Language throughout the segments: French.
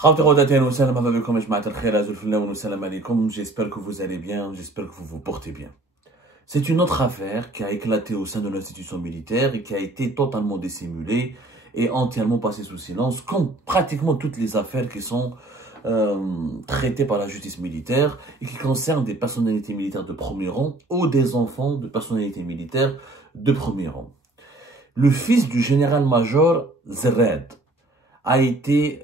J'espère que vous allez bien, j'espère que vous vous portez bien. C'est une autre affaire qui a éclaté au sein de l'institution militaire et qui a été totalement dissimulée et entièrement passée sous silence, comme pratiquement toutes les affaires qui sont traitées par la justice militaire et qui concernent des personnalités militaires de premier rang ou des enfants de personnalités militaires de premier rang. Le fils du général-major Zerred a été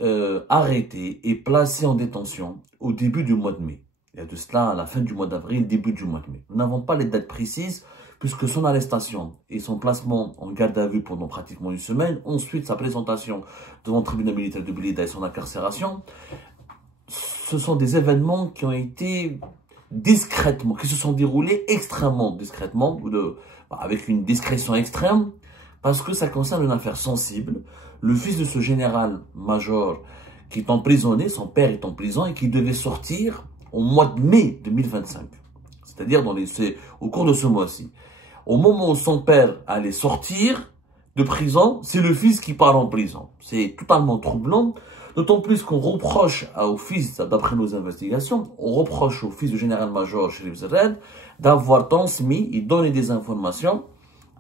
arrêté et placé en détention au début du mois de mai. Il y a de cela à la fin du mois d'avril, début du mois de mai. Nous n'avons pas les dates précises puisque son arrestation et son placement en garde à vue pendant pratiquement une semaine, ensuite sa présentation devant le tribunal militaire de Blida et son incarcération, ce sont des événements qui ont été discrètement, qui se sont déroulés extrêmement discrètement, avec une discrétion extrême, parce que ça concerne une affaire sensible. Le fils de ce général-major qui est emprisonné, son père est en prison et qui devait sortir au mois de mai 2025. C'est-à-dire au cours de ce mois-ci. Au moment où son père allait sortir de prison, c'est le fils qui part en prison. C'est totalement troublant, d'autant plus qu'on reproche au fils, d'après nos investigations, on reproche au fils du général-major Cherif Zerred d'avoir transmis et donné des informations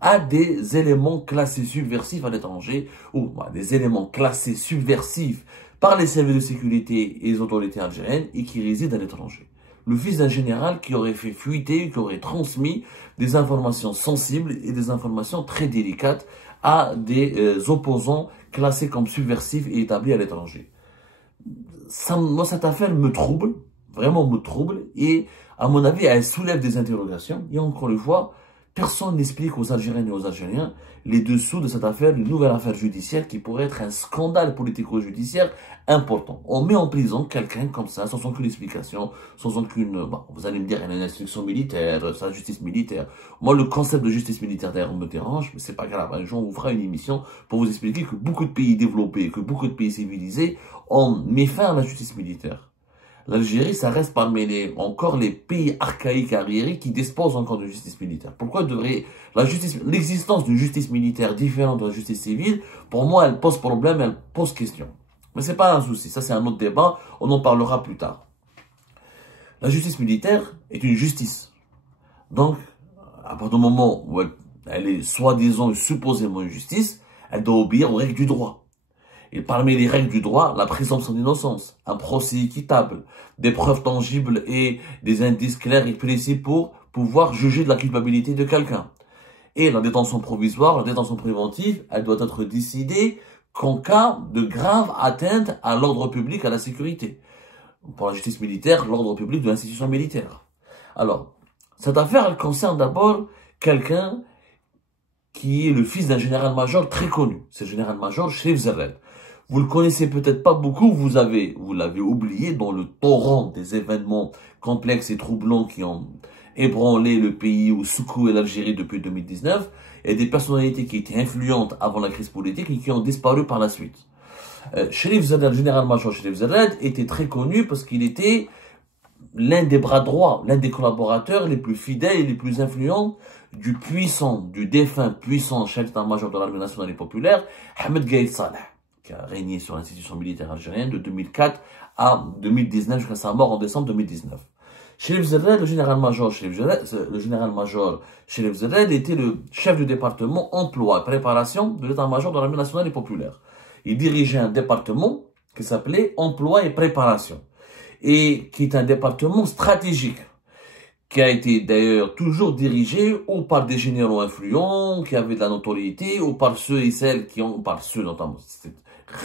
à des éléments classés subversifs à l'étranger, ou des éléments classés subversifs par les services de sécurité et les autorités algériennes et qui résident à l'étranger. Le fils d'un général qui aurait fait fuiter, qui aurait transmis des informations sensibles et des informations très délicates à des opposants classés comme subversifs et établis à l'étranger. Moi, cette affaire me trouble, vraiment me trouble, et à mon avis, elle soulève des interrogations. Et encore une fois, personne n'explique aux Algériennes et aux Algériens les dessous de cette affaire, une nouvelle affaire judiciaire qui pourrait être un scandale politico-judiciaire important. On met en prison quelqu'un comme ça, sans aucune explication, sans aucune... vous allez me dire, il y a une instruction militaire, sa justice militaire. Moi, le concept de justice militaire, d'ailleurs, me dérange, mais c'est pas grave. Un jour, on vous fera une émission pour vous expliquer que beaucoup de pays développés, que beaucoup de pays civilisés ont mis fin à la justice militaire. L'Algérie, ça reste parmi encore les pays archaïques et arriérés qui disposent encore de justice militaire. Pourquoi devrait l'existence d'une justice militaire différente de la justice civile, pour moi, elle pose problème, elle pose question. Mais c'est pas un souci, ça c'est un autre débat, on en parlera plus tard. La justice militaire est une justice. Donc, à partir du moment où elle est soi-disant et supposément une justice, elle doit obéir aux règles du droit. Et parmi les règles du droit, la présomption d'innocence, un procès équitable, des preuves tangibles et des indices clairs et précis pour pouvoir juger de la culpabilité de quelqu'un. Et la détention provisoire, la détention préventive, elle doit être décidée qu'en cas de grave atteinte à l'ordre public, à la sécurité. Pour la justice militaire, l'ordre public de l'institution militaire. Alors, cette affaire, elle concerne d'abord quelqu'un qui est le fils d'un général-major très connu. C'est le général-major Cherif Zerred. Vous le connaissez peut-être pas beaucoup, vous l'avez oublié dans le torrent des événements complexes et troublants qui ont ébranlé le pays ou secoué l'Algérie depuis 2019. Il y a des personnalités qui étaient influentes avant la crise politique et qui ont disparu par la suite. Cherif Zerred, le général-major Cherif Zerred, était très connu parce qu'il était l'un des bras droits, l'un des collaborateurs les plus fidèles et les plus influents du défunt puissant chef d'état-major de l'armée nationale et populaire, Ahmed Gaïd Saleh, qui a régné sur l'institution militaire algérienne de 2004 à 2019 jusqu'à sa mort en décembre 2019. Cherif Zerred, le général-major Cherif Zerred était le chef du département emploi et préparation de l'état-major de l'armée nationale et populaire. Il dirigeait un département qui s'appelait emploi et préparation et qui est un département stratégique qui a été d'ailleurs toujours dirigé ou par des généraux influents qui avaient de la notoriété ou par ceux et celles qui ont, par ceux notamment,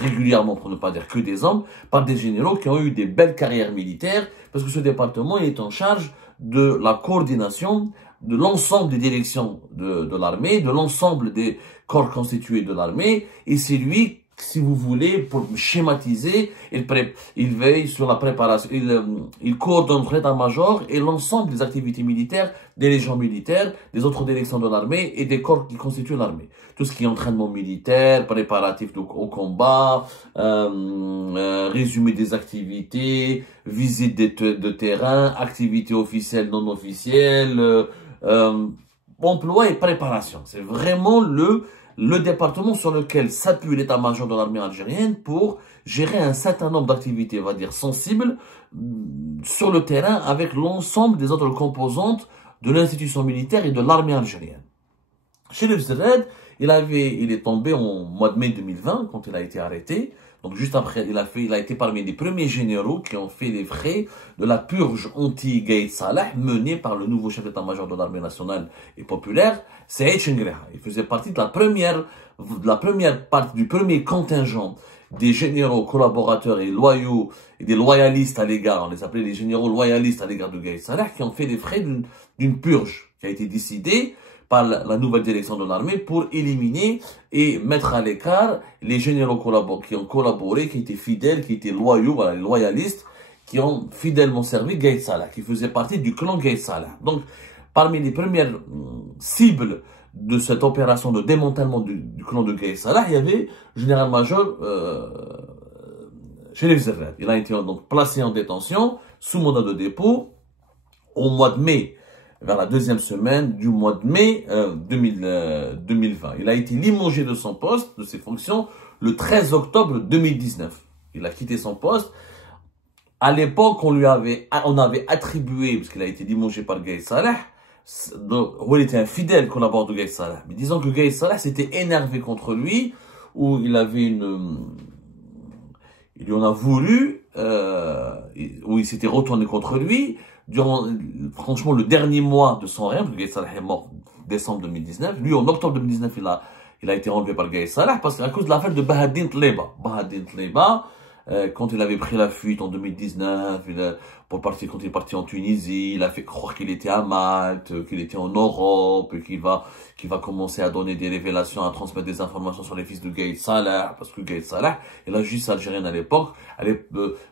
régulièrement pour ne pas dire que des hommes, par des généraux qui ont eu des belles carrières militaires, parce que ce département est en charge de la coordination de l'ensemble des directions de l'armée, de l'ensemble des corps constitués de l'armée, et c'est lui, si vous voulez, pour schématiser, il veille sur la préparation, il coordonne l'état-major et l'ensemble des activités militaires, des légions militaires, des autres directions de l'armée et des corps qui constituent l'armée. Tout ce qui est entraînement militaire, préparatif au combat, résumé des activités, visite de terrain, activités officielles, non officielles, emploi et préparation. C'est vraiment le département sur lequel s'appuie l'état-major de l'armée algérienne pour gérer un certain nombre d'activités, on va dire, sensibles sur le terrain avec l'ensemble des autres composantes de l'institution militaire et de l'armée algérienne. Cherif Zerred, il est tombé en mois de mai 2020 quand il a été arrêté. Donc juste après, il a été parmi les premiers généraux qui ont fait les frais de la purge anti-Gaïd Salah menée par le nouveau chef d'état-major de l'armée nationale et populaire, Saïd Chengreha. Il faisait partie de la première partie du premier contingent des généraux collaborateurs et loyaux et des loyalistes à l'égard, on les appelait les généraux loyalistes à l'égard de Gaïd Salah, qui ont fait les frais d'une purge qui a été décidée par la nouvelle direction de l'armée pour éliminer et mettre à l'écart les généraux qui ont collaboré, qui étaient fidèles, qui étaient loyaux, voilà, les loyalistes, qui ont fidèlement servi Gaïd Salah, qui faisaient partie du clan Gaïd Salah. Donc, parmi les premières cibles de cette opération de démantèlement du clan de Gaïd Salah, il y avait général-major Cherif Zerred. Il a été donc placé en détention sous mandat de dépôt au mois de mai, vers la deuxième semaine du mois de mai 2020. Il a été limogé de son poste, de ses fonctions, le 13 octobre 2019. Il a quitté son poste. À l'époque, on avait attribué, parce qu'il a été limogé par Gaïd Salah, où il était un fidèle collaborateur de Gaïd Salah. Mais disons que Gaïd Salah s'était énervé contre lui, où il lui en a voulu, où il s'était retourné contre lui, durant, franchement, le dernier mois de son règne, parce que Gaïd Salah est mort en décembre 2019. Lui, en octobre 2019, il a été enlevé par Gaïd Salah, parce qu'à cause de l'affaire de Bahaddin Tleba. Bahaddin Tleba, quand il avait pris la fuite en 2019, quand il est parti en Tunisie, il a fait croire qu'il était à Malte, qu'il était en Europe, et qu'il va commencer à donner des révélations, à transmettre des informations sur les fils de Gaïd Salah, parce que Gaïd Salah, et la justice algérienne à l'époque,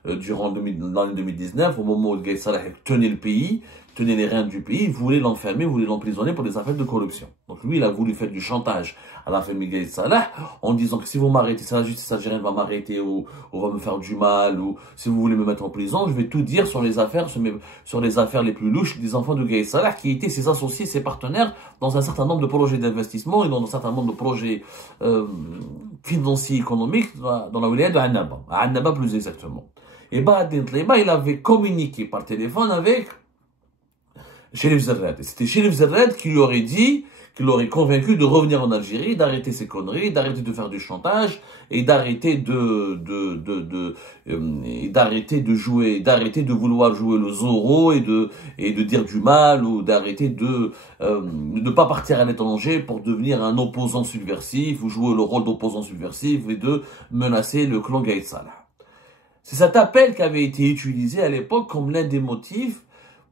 durant l'année 2019, au moment où Gaïd Salah tenait le pays, tenait les rênes du pays, voulait l'enfermer, voulait l'emprisonner pour des affaires de corruption. Donc lui, il a voulu faire du chantage à la famille Gaïd Salah en disant que si vous m'arrêtez, si la justice algérienne va m'arrêter ou va me faire du mal, ou si vous voulez me mettre en prison, je vais tout dire sur les affaires, sur les affaires les plus louches des enfants de Gaïd Salah, qui étaient ses associés, ses partenaires dans un certain nombre de projets d'investissement et dans un certain nombre de projets financiers, économiques dans la wilaya de Annaba, à Annaba plus exactement. Et Bahaddin Tleba, il avait communiqué par téléphone avec Cherif Zerred. C'était Cherif Zerred qui lui aurait dit, qui l'aurait convaincu de revenir en Algérie, d'arrêter ses conneries, d'arrêter de faire du chantage et d'arrêter d'arrêter de jouer, d'arrêter de vouloir jouer le Zorro et de dire du mal, ou d'arrêter de ne pas partir à l'étranger pour devenir un opposant subversif ou jouer le rôle d'opposant subversif et de menacer le clan Gaïd Salah. C'est cet appel qui avait été utilisé à l'époque comme l'un des motifs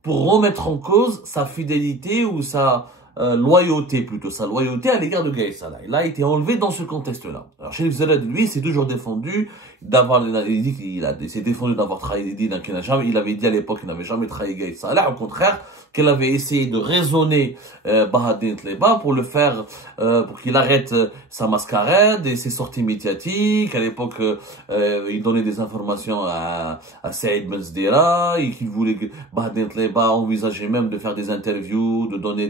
pour remettre en cause sa fidélité ou sa loyauté, plutôt sa loyauté à l'égard de Gaïd Salah. Il a été enlevé dans ce contexte-là. Alors Cherif Zerred, lui, s'est toujours défendu il s'est défendu d'avoir trahi des dînes qu'il n'a jamais, il avait dit à l'époque qu'il n'avait jamais trahi Gaïd Salah, au contraire, qu'il avait essayé de raisonner Bahaddin Tleba pour le faire, pour qu'il arrête sa mascarade et ses sorties médiatiques. À l'époque, il donnait des informations à Saïd Benzdira, et qu'il voulait que Bahaddin Tleba envisageait même de faire des interviews, de donner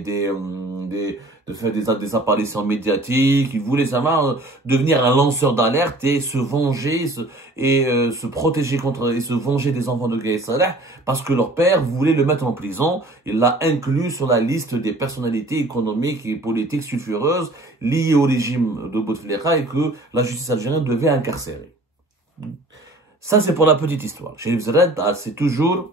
de faire des apparitions médiatiques. Il voulait savoir devenir un lanceur d'alerte et se venger, se protéger contre et se venger des enfants de Gaïd Salah, parce que leur père voulait le mettre en prison. Il l'a inclus sur la liste des personnalités économiques et politiques sulfureuses liées au régime de Bouteflika et que la justice algérienne devait incarcérer. Ça, c'est pour la petite histoire. Cherif Zerred s'est toujours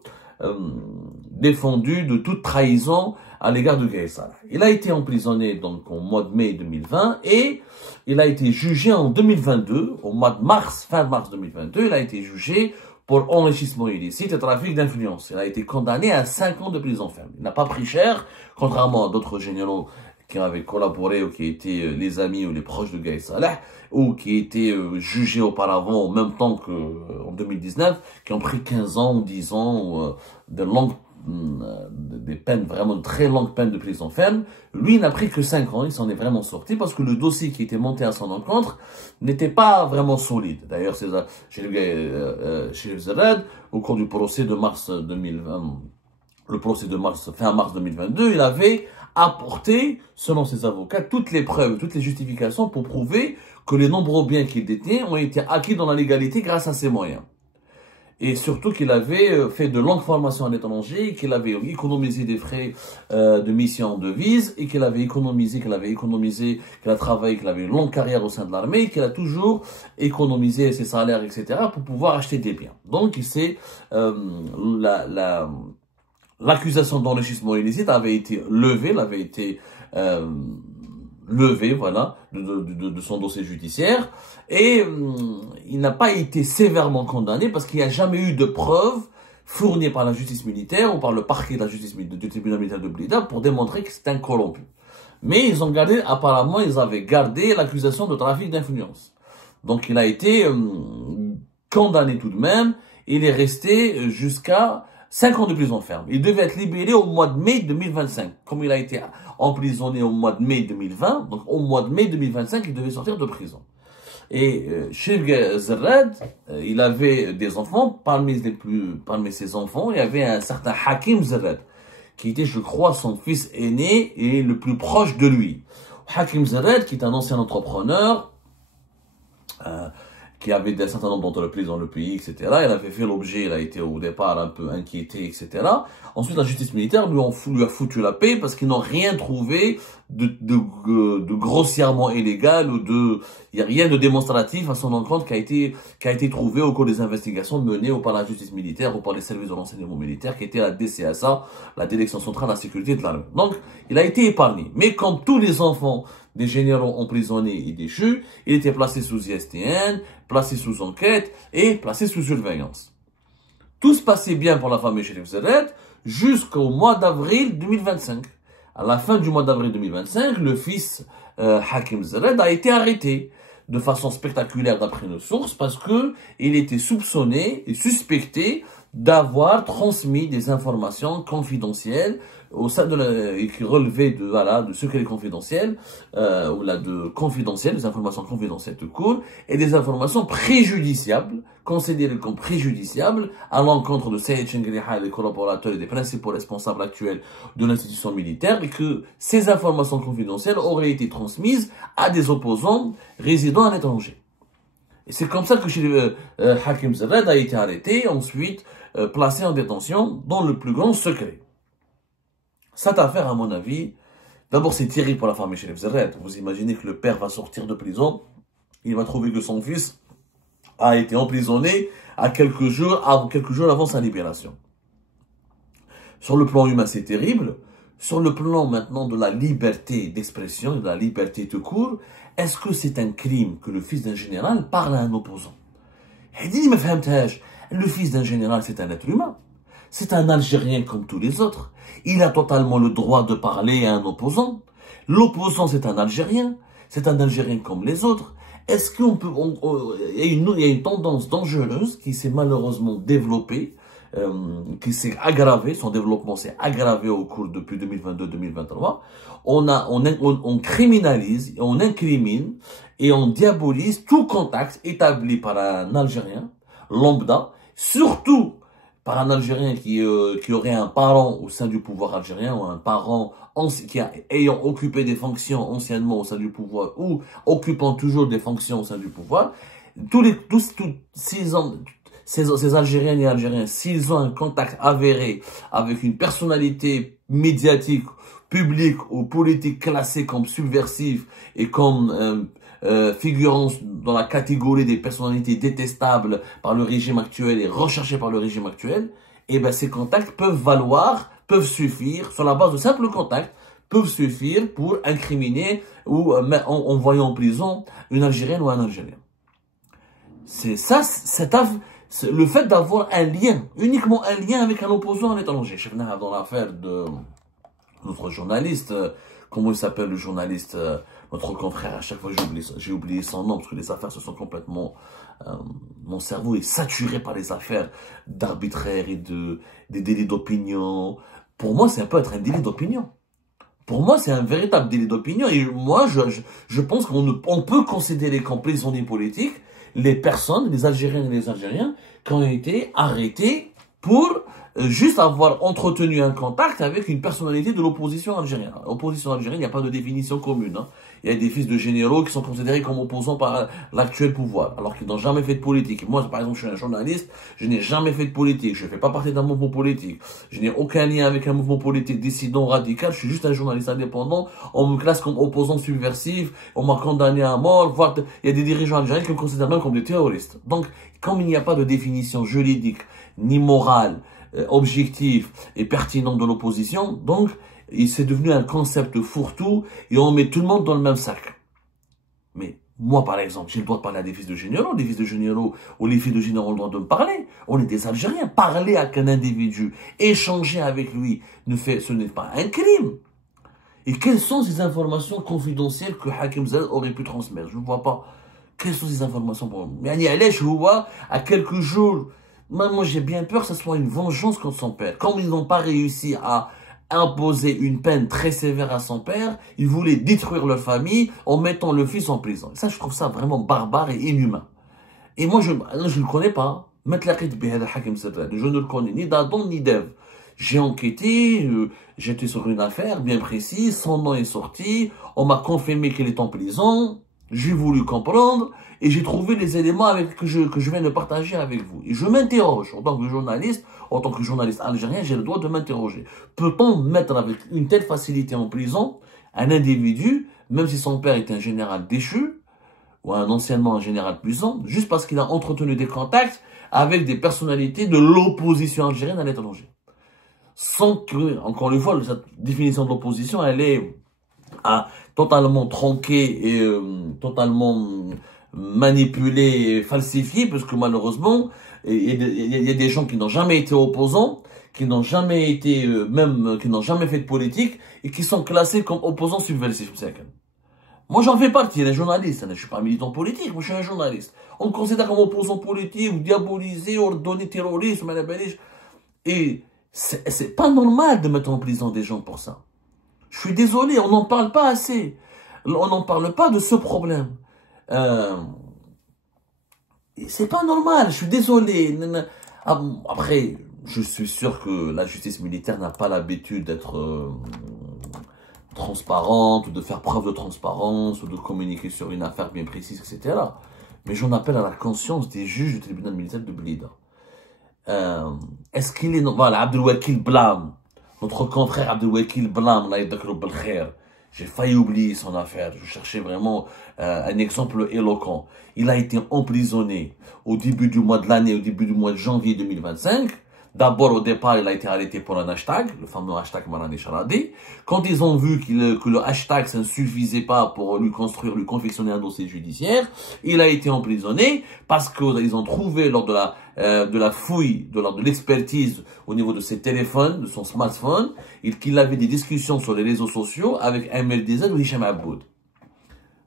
défendu de toute trahison à l'égard de Gaïd Salah. Il a été emprisonné donc au mois de mai 2020 et il a été jugé en 2022, au mois de mars, fin mars 2022, il a été jugé pour enrichissement illicite et trafic d'influence. Il a été condamné à 5 ans de prison ferme. Il n'a pas pris cher, contrairement à d'autres généraux qui avaient collaboré ou qui étaient les amis ou les proches de Gaïd Salah, ou qui étaient jugés auparavant en même temps qu'en 2019, qui ont pris 15 ans ou 10 ans des peines, vraiment de très longues peines de prison ferme. Lui, il n'a pris que 5 ans, il s'en est vraiment sorti parce que le dossier qui était monté à son encontre n'était pas vraiment solide. D'ailleurs, Cherif Zerred, au cours du procès de mars 2020, le procès de fin mars 2022, il avait apporté, selon ses avocats, toutes les preuves, toutes les justifications pour prouver que les nombreux biens qu'il détenait ont été acquis dans la légalité grâce à ses moyens. Et surtout qu'il avait fait de longues formations à l'étranger, qu'il avait économisé des frais de mission de vise, et qu'il a travaillé, qu'il avait une longue carrière au sein de l'armée, et qu'il a toujours économisé ses salaires, etc., pour pouvoir acheter des biens. Donc, l'accusation d'enrichissement illicite avait été levée, voilà, de son dossier judiciaire, et il n'a pas été sévèrement condamné parce qu'il n'y a jamais eu de preuves fournies par la justice militaire ou par le parquet de la justice du tribunal militaire de Blida pour démontrer que c'est un corrompu. Mais apparemment, ils avaient gardé l'accusation de trafic d'influence. Donc il a été condamné tout de même. Il est resté jusqu'à 5 ans de prison ferme. Il devait être libéré au mois de mai 2025. Comme il a été emprisonné au mois de mai 2020, donc au mois de mai 2025, il devait sortir de prison. Et Chirg Zerrad, il avait des enfants. Parmi ses enfants, il y avait un certain Hakim Zerrad, qui était, je crois, son fils aîné et le plus proche de lui. Hakim Zerrad, qui est un ancien entrepreneur, qui avait un certain nombre d'entreprises dans le pays, etc. Il avait fait l'objet, il a été au départ un peu inquiété, etc. Ensuite, la justice militaire lui a foutu la paix parce qu'ils n'ont rien trouvé de grossièrement illégal ou il n'y a rien de démonstratif à son encontre qui a été trouvé au cours des investigations menées par la justice militaire ou par les services de renseignement militaire qui était la DCSA, la Direction centrale de la sécurité de l'armée. Donc, il a été épargné. Mais comme tous les enfants des généraux emprisonnés et déchus, il était placé sous ISTN, placé sous enquête et placé sous surveillance. Tout se passait bien pour la famille Chérif Zerrad jusqu'au mois d'avril 2025. À la fin du mois d'avril 2025, le fils Hakim Zerrad a été arrêté de façon spectaculaire d'après nos sources parce que il était soupçonné et suspecté d'avoir transmis des informations confidentielles au sein qui relevaient de secrets confidentiels, des informations confidentielles de cours, et des informations préjudiciables, considérées comme préjudiciables à l'encontre de Saïd Chengriha et des collaborateurs et des principaux responsables actuels de l'institution militaire, et que ces informations confidentielles auraient été transmises à des opposants résidant à l'étranger. Et c'est comme ça que Hakim Zerrad a été arrêté, ensuite placé en détention dans le plus grand secret. Cette affaire, à mon avis, d'abord c'est terrible pour la famille Chérif Zerrad. Vous imaginez que le père va sortir de prison, il va trouver que son fils a été emprisonné à quelques jours avant sa libération. Sur le plan humain, c'est terrible. Sur le plan maintenant de la liberté d'expression et de la liberté de cours, est-ce que c'est un crime que le fils d'un général parle à un opposant? Le fils d'un général, c'est un être humain. C'est un Algérien comme tous les autres. Il a totalement le droit de parler à un opposant. L'opposant, c'est un Algérien. C'est un Algérien comme les autres. Est-ce qu'on peut... il y a une tendance dangereuse qui s'est malheureusement développée, qui s'est aggravée. Son développement s'est aggravé au cours depuis 2022-2023. On criminalise, on incrimine et on diabolise tout contact établi par un Algérien lambda, surtout par un Algérien qui aurait un parent au sein du pouvoir algérien ou un parent ayant occupé des fonctions anciennement au sein du pouvoir ou occupant toujours des fonctions au sein du pouvoir. Ces Algériennes et Algériens, s'ils ont un contact avéré avec une personnalité médiatique, publique ou politique classée comme subversive et comme figurant dans la catégorie des personnalités détestables par le régime actuel et recherchées par le régime actuel, et ben ces contacts peuvent suffire, sur la base de simples contacts, peuvent suffire pour incriminer ou envoyer en prison une Algérienne ou un Algérien. C'est ça, le fait d'avoir un lien, uniquement un lien avec un opposant à l'étranger. Je venais dans l'affaire de notre journaliste, comment il s'appelle le journaliste, notre confrère, à chaque fois j'ai oublié son nom, parce que les affaires se sont complètement... mon cerveau est saturé par les affaires d'arbitraire et des délits d'opinion. Pour moi, ça peut être un délit d'opinion. Pour moi, c'est un véritable délit d'opinion. Et moi, je pense qu'on peut considérer comme prisonniers politiques les personnes, les Algériennes et les Algériens, qui ont été arrêtés pour juste avoir entretenu un contact avec une personnalité de l'opposition algérienne. L'opposition algérienne, il n'y a pas de définition commune. Hein. Il y a des fils de généraux qui sont considérés comme opposants par l'actuel pouvoir, alors qu'ils n'ont jamais fait de politique. Moi, par exemple, je suis un journaliste, je n'ai jamais fait de politique, je ne fais pas partie d'un mouvement politique, je n'ai aucun lien avec un mouvement politique dissident radical, je suis juste un journaliste indépendant, on me classe comme opposant subversif, on m'a condamné à mort, voire il y a des dirigeants algériens qui me considèrent même comme des terroristes. Donc, comme il n'y a pas de définition juridique, ni morale, objectif et pertinent de l'opposition, donc c'est devenu un concept fourre-tout et on met tout le monde dans le même sac. Mais moi, par exemple, j'ai le droit de parler à des fils de généraux, des fils de généraux ou les filles de généraux ont le droit de me parler. On est des Algériens. Parler avec un individu, échanger avec lui, ce n'est pas un crime. Et quelles sont ces informations confidentielles que Hakim Zed aurait pu transmettre? Je ne vois pas. Quelles sont ces informations pour moi? À quelques jours, moi j'ai bien peur que ce soit une vengeance contre son père. Comme ils n'ont pas réussi à imposer une peine très sévère à son père, ils voulaient détruire leur famille en mettant le fils en prison. Et ça, je trouve ça vraiment barbare et inhumain. Et moi, je ne le connais pas. Je ne le connais ni d'Adam ni d'Ève. J'ai enquêté, j'étais sur une affaire bien précise, son nom est sorti, on m'a confirmé qu'il est en prison, j'ai voulu comprendre, et j'ai trouvé les éléments que je viens de partager avec vous. Et je m'interroge, en tant que journaliste algérien, j'ai le droit de m'interroger. Peut-on mettre avec une telle facilité en prison un individu, même si son père est un général déchu, ou anciennement un général puissant, juste parce qu'il a entretenu des contacts avec des personnalités de l'opposition algérienne à l'étranger? Sans que, encore une fois, cette définition de l'opposition, elle est totalement tronquée et totalement manipulée et falsifiée, parce que malheureusement, il y a des gens qui n'ont jamais été opposants, qui n'ont jamais été, qui n'ont jamais fait de politique, et qui sont classés comme opposants subversifs. Moi, j'en fais partie, les journalistes. Je ne suis pas militant politique, moi, je suis un journaliste. On me considère comme opposant politique, ou diabolisé, ordonné terroriste, et c'est pas normal de mettre en prison des gens pour ça. Je suis désolé, on n'en parle pas assez. On n'en parle pas de ce problème. C'est pas normal, je suis désolé. Après, je suis sûr que la justice militaire n'a pas l'habitude d'être transparente, ou de faire preuve de transparence, ou de communiquer sur une affaire bien précise, etc. Mais j'en appelle à la conscience des juges du tribunal militaire de Blida. Est-ce qu'il est... Voilà, Abdelwakil blâme. Notre confrère Abdelwakil blâme, là, j'ai failli oublier son affaire. Je cherchais vraiment un exemple éloquent. Il a été emprisonné au début du mois de l'année, au début du mois de janvier 2025. D'abord, au départ, il a été arrêté pour un hashtag, le fameux hashtag Marani Charadi. Quand ils ont vu que le hashtag, ça ne suffisait pas pour lui confectionner un dossier judiciaire, il a été emprisonné parce qu'ils ont trouvé lors de la fouille, lors de l'expertise au niveau de ses téléphones, de son smartphone, qu'il avait des discussions sur les réseaux sociaux avec MLDZ ou Hicham Aboud.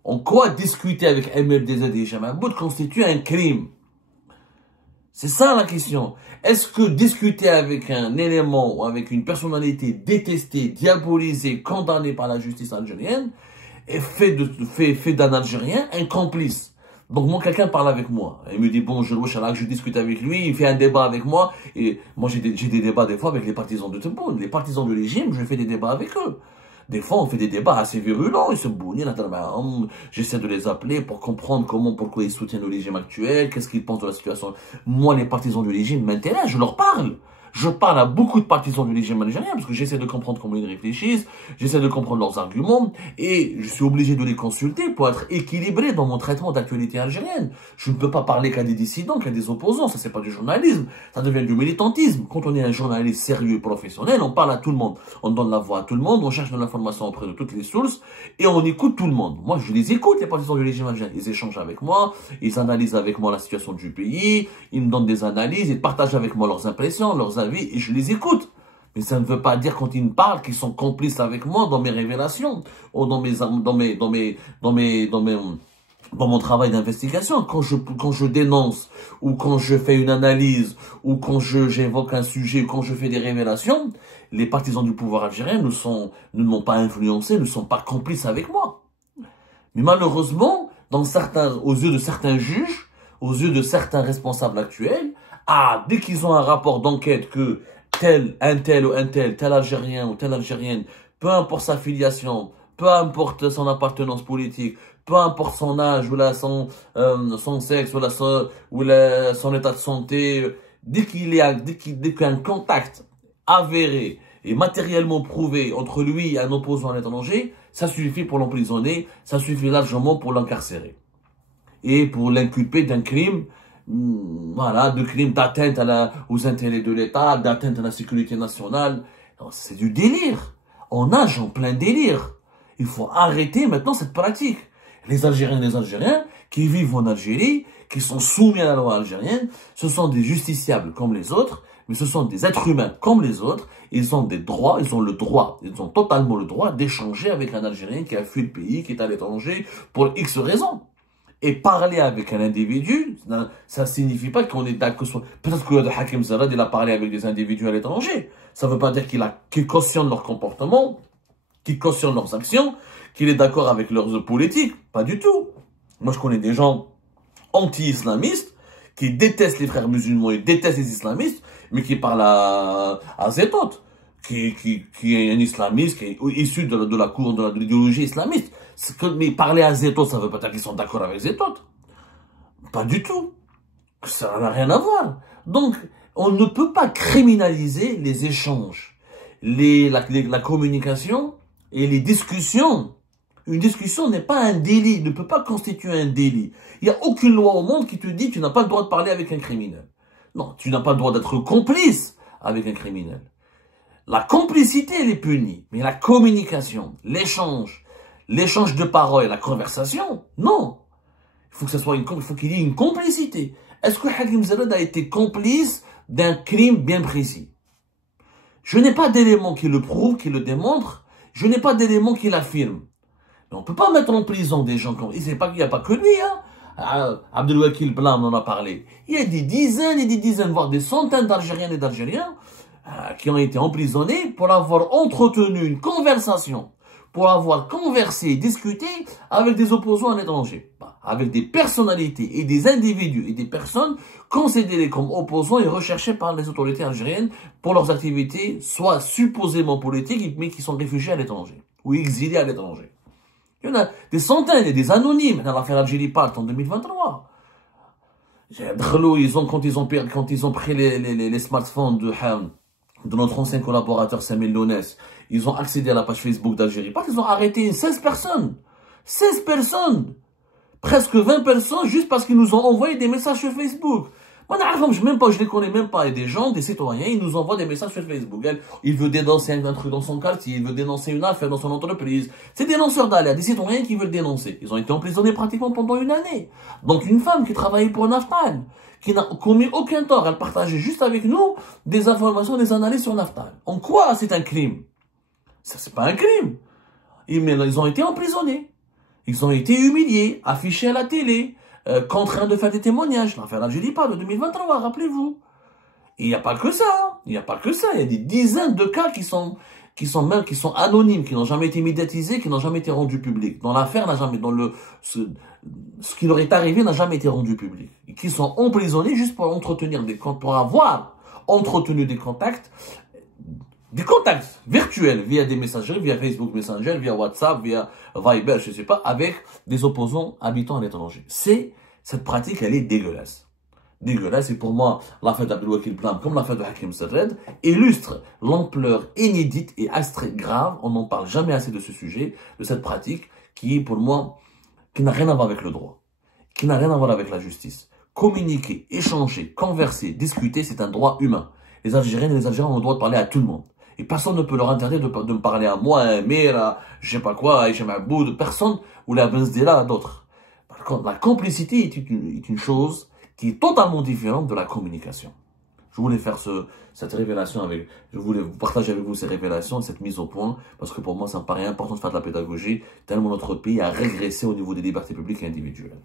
En quoi discuter avec MLDZ et Hicham Aboud constitue un crime? C'est ça la question. Est-ce que discuter avec un élément ou avec une personnalité détestée, diabolisée, condamnée par la justice algérienne fait d'un Algérien un complice? Donc moi, quelqu'un parle avec moi. Il me dit, bon, je discute avec lui, il fait un débat avec moi. Et moi, j'ai des débats des fois avec les partisans de Tebboune. Les partisans du régime, je fais des débats avec eux. Des fois, on fait des débats assez virulents. Ils se bougent. J'essaie de les appeler pour comprendre pourquoi ils soutiennent le régime actuel, qu'est-ce qu'ils pensent de la situation. Moi, les partisans du régime m'intéressent, je leur parle. Je parle à beaucoup de partisans du régime algérien parce que j'essaie de comprendre comment ils réfléchissent, j'essaie de comprendre leurs arguments et je suis obligé de les consulter pour être équilibré dans mon traitement d'actualité algérienne. Je ne peux pas parler qu'à des dissidents, qu'à des opposants, ça c'est pas du journalisme, ça devient du militantisme. Quand on est un journaliste sérieux et professionnel, on parle à tout le monde, on donne la voix à tout le monde, on cherche de l'information auprès de toutes les sources et on écoute tout le monde. Moi je les écoute, les partisans du régime algérien, ils échangent avec moi, ils analysent avec moi la situation du pays, ils me donnent des analyses, ils partagent avec moi leurs impressions, leurs avis et je les écoute. Mais ça ne veut pas dire quand ils me parlent qu'ils sont complices avec moi dans mes révélations ou dans mon travail d'investigation. Quand je dénonce ou quand je fais une analyse ou quand j'évoque un sujet ou quand je fais des révélations, les partisans du pouvoir algérien ne m'ont pas influencé, ne sont pas complices avec moi. Mais malheureusement, aux yeux de certains juges, aux yeux de certains responsables actuels, dès qu'ils ont un rapport d'enquête que un tel ou un tel, tel Algérien ou telle Algérienne, peu importe sa filiation, peu importe son appartenance politique, peu importe son âge ou son sexe ou, son état de santé, dès qu'il y a un contact avéré et matériellement prouvé entre lui et un opposant à l'étranger, ça suffit pour l'emprisonner, ça suffit largement pour l'encarcérer. Et pour l'inculper d'un crime, voilà, de crime d'atteinte aux intérêts de l'État, d'atteinte à la sécurité nationale. C'est du délire. On nage en plein délire. Il faut arrêter maintenant cette pratique. Les Algériens et les Algériens qui vivent en Algérie, qui sont soumis à la loi algérienne, ce sont des justiciables comme les autres, mais ce sont des êtres humains comme les autres. Ils ont des droits, ils ont totalement le droit d'échanger avec un Algérien qui a fui le pays, qui est à l'étranger, pour X raisons. Et parler avec un individu, ça ne signifie pas qu'on est d'accord. Peut-être que Hakim Zarad, il a parlé avec des individus à l'étranger. Ça ne veut pas dire qu'il cautionne leur comportement, qu'il cautionne leurs actions, qu'il est d'accord avec leurs politiques. Pas du tout. Moi, je connais des gens anti-islamistes qui détestent les frères musulmans, ils détestent les islamistes, mais qui parlent à Zetot, qui est un islamiste, qui est issu de la cour de l'idéologie islamiste. Mais parler à Zetot, ça veut pas dire qu'ils sont d'accord avec Zetot. Pas du tout. Ça n'a rien à voir. Donc, on ne peut pas criminaliser les échanges, la communication et les discussions. Une discussion n'est pas un délit, ne peut pas constituer un délit. Il n'y a aucune loi au monde qui te dit que tu n'as pas le droit de parler avec un criminel. Non, tu n'as pas le droit d'être complice avec un criminel. La complicité, elle est punie, mais la communication, l'échange de paroles, la conversation, non. Il faut qu'il y ait une complicité. Est-ce que Hakim Zarad a été complice d'un crime bien précis? Je n'ai pas d'éléments qui le prouvent, qui le démontrent. Je n'ai pas d'éléments qui l'affirment. Mais on ne peut pas mettre en prison des gens comme... Il n'y a pas que lui, hein. Abdelwakil Blam en a parlé. Il y a des dizaines et des dizaines, voire des centaines d'Algériennes et d'Algériens qui ont été emprisonnés pour avoir entretenu une conversation, pour avoir conversé, discuté avec des opposants à l'étranger, avec des personnalités et des individus et des personnes considérées comme opposants et recherchés par les autorités algériennes pour leurs activités, soit supposément politiques, mais qui sont réfugiés à l'étranger ou exilés à l'étranger. Il y en a des centaines et des anonymes dans l'affaire Algérie Part en 2023. Quand ils ont pris les smartphones de notre ancien collaborateur Samuel Lounès, ils ont accédé à la page Facebook d'Algérie Part, ils ont arrêté 16 personnes. 16 personnes. Presque 20 personnes juste parce qu'ils nous ont envoyé des messages sur Facebook. Moi, je les connais même pas. Il y a des gens, des citoyens, ils nous envoient des messages sur Facebook. Il veut dénoncer un truc dans son quartier, il veut dénoncer une affaire dans son entreprise. C'est des lanceurs d'alerte, des citoyens qui veulent dénoncer. Ils ont été emprisonnés pratiquement pendant une année. Donc, une femme qui travaillait pour Naftal, qui n'a commis aucun tort, elle partageait juste avec nous des informations, des analyses sur Naftal. En quoi c'est un crime? Ça, c'est pas un crime. Mais ils ont été emprisonnés. Ils ont été humiliés, affichés à la télé, contraints de faire des témoignages. L'affaire Algérie Part de 2023, rappelez-vous. Et il n'y a pas que ça. Il n'y a pas que ça. Il y a des dizaines de cas qui sont anonymes, qui n'ont jamais été médiatisés, qui n'ont jamais été rendus publics. Dans l'affaire, ce qui leur est arrivé n'a jamais été rendu public. Et qui sont emprisonnés juste pour pour avoir entretenu des contacts virtuels via des messageries, via Facebook Messenger, via WhatsApp, via Viber, je sais pas, avec des opposants habitant à l'étranger. Cette pratique, elle est dégueulasse. Dégueulasse, et pour moi, l'affaire d'Abdelwakil Blam, comme l'affaire de Hakim Zarad, illustre l'ampleur inédite et très grave, on n'en parle jamais assez de ce sujet, de cette pratique, qui est pour moi, qui n'a rien à voir avec le droit, qui n'a rien à voir avec la justice. Communiquer, échanger, converser, discuter, c'est un droit humain. Les Algériennes et les Algériens ont le droit de parler à tout le monde. Et personne ne peut leur interdire de me parler à moi, à un maire, à je sais pas quoi, à Hicham Aboud, personne, ou la Benzdela, à d'autres. Par contre, la complicité est une chose qui est totalement différente de la communication. Je voulais faire cette révélation je voulais partager avec vous ces révélations, cette mise au point, parce que pour moi, ça me paraît important de faire de la pédagogie, tellement notre pays a régressé au niveau des libertés publiques et individuelles.